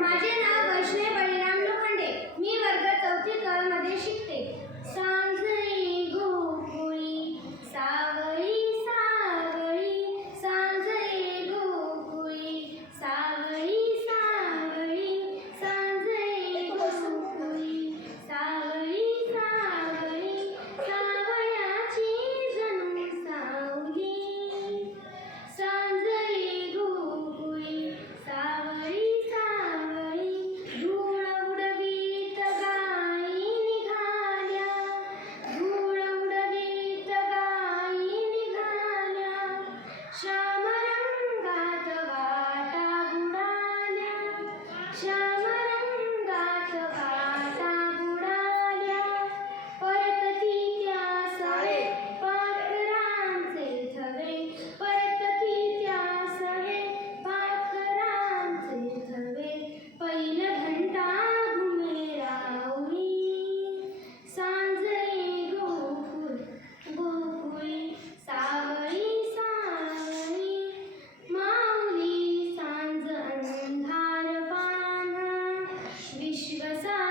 माझे नाव वैष्णव बळीराम लोखंडे. मी वर्ग चौथी Shine. casa.